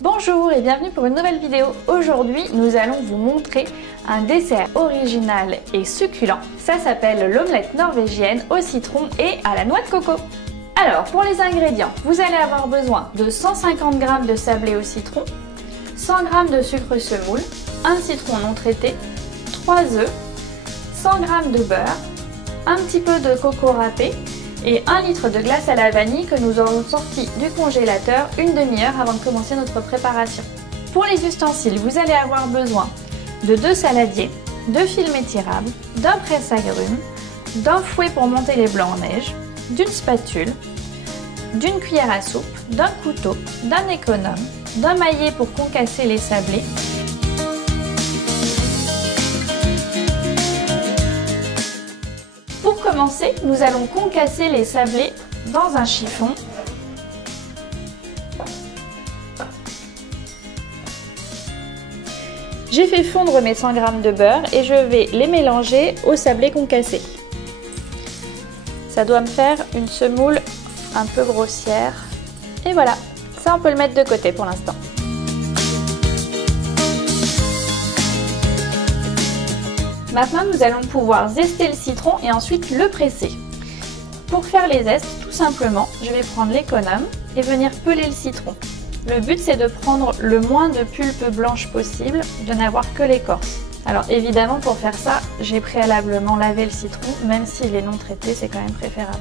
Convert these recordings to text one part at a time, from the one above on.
Bonjour et bienvenue pour une nouvelle vidéo. Aujourd'hui, nous allons vous montrer un dessert original et succulent. Ça s'appelle l'omelette norvégienne au citron et à la noix de coco. Alors, pour les ingrédients, vous allez avoir besoin de 150 g de sablé au citron, 100 g de sucre semoule, un citron non traité, 3 œufs, 100 g de beurre, un petit peu de coco râpé et 1 litre de glace à la vanille que nous aurons sorti du congélateur une demi-heure avant de commencer notre préparation. Pour les ustensiles, vous allez avoir besoin de 2 saladiers, de film étirable, d'un presse-agrumes, d'un fouet pour monter les blancs en neige, d'une spatule, d'une cuillère à soupe, d'un couteau, d'un économe, d'un maillet pour concasser les sablés, Pour commencer, nous allons concasser les sablés dans un chiffon. J'ai fait fondre mes 100 g de beurre et je vais les mélanger au sablé concassé. Ça doit me faire une semoule un peu grossière. Et voilà, ça on peut le mettre de côté pour l'instant. Maintenant, nous allons pouvoir zester le citron et ensuite le presser. Pour faire les zestes, tout simplement, je vais prendre l'économe et venir peler le citron. Le but, c'est de prendre le moins de pulpe blanche possible, de n'avoir que l'écorce. Alors évidemment, pour faire ça, j'ai préalablement lavé le citron, même s'il est non traité, c'est quand même préférable.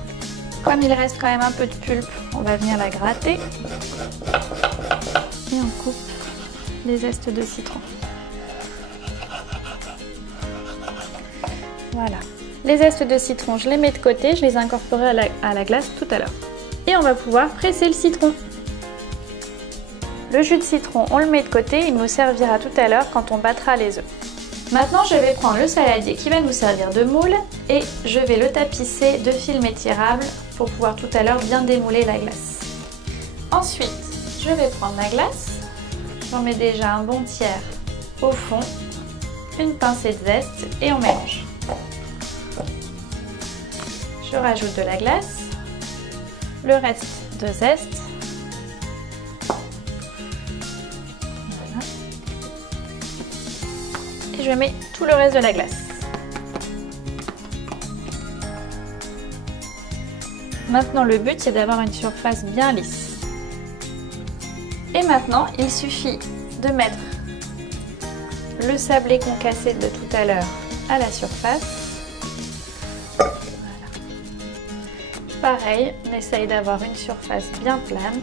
Comme il reste quand même un peu de pulpe, on va venir la gratter et on coupe les zestes de citron. Voilà, les zestes de citron, je les mets de côté, je les incorporerai à la glace tout à l'heure. Et on va pouvoir presser le citron. Le jus de citron, on le met de côté, il nous servira tout à l'heure quand on battra les œufs. Maintenant, je vais prendre le saladier qui va nous servir de moule et je vais le tapisser de film étirable pour pouvoir tout à l'heure bien démouler la glace. Ensuite, je vais prendre la glace, j'en mets déjà un bon tiers au fond, une pincée de zeste et on mélange. Je rajoute de la glace, le reste de zeste. Voilà. Et je mets tout le reste de la glace. Maintenant, le but, c'est d'avoir une surface bien lisse. Et maintenant, il suffit de mettre le sablé concassé de tout à l'heure à la surface. Pareil, on essaye d'avoir une surface bien plane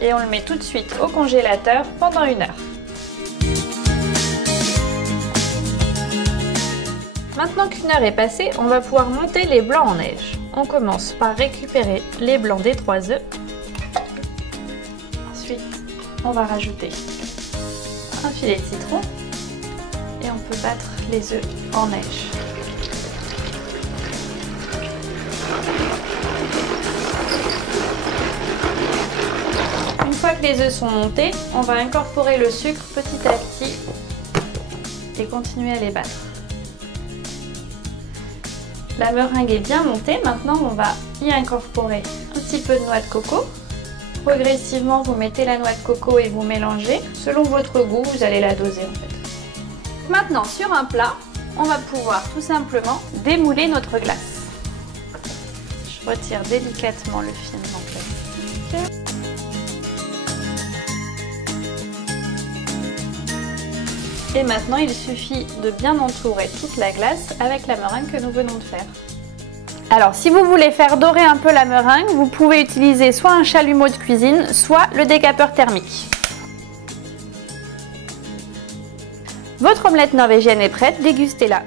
et on le met tout de suite au congélateur pendant 1 heure. Maintenant qu'1 heure est passée, on va pouvoir monter les blancs en neige. On commence par récupérer les blancs des 3 œufs. Ensuite, on va rajouter un filet de citron et on peut battre les œufs en neige. Une fois que les œufs sont montés, on va incorporer le sucre petit à petit et continuer à les battre. La meringue est bien montée, maintenant on va y incorporer un petit peu de noix de coco. Progressivement, vous mettez la noix de coco et vous mélangez. Selon votre goût, vous allez la doser en fait. Maintenant, sur un plat, on va pouvoir tout simplement démouler notre glace. Je retire délicatement le film en plastique. Et maintenant, il suffit de bien entourer toute la glace avec la meringue que nous venons de faire. Alors, si vous voulez faire dorer un peu la meringue, vous pouvez utiliser soit un chalumeau de cuisine, soit le décapeur thermique. Votre omelette norvégienne est prête, dégustez-la.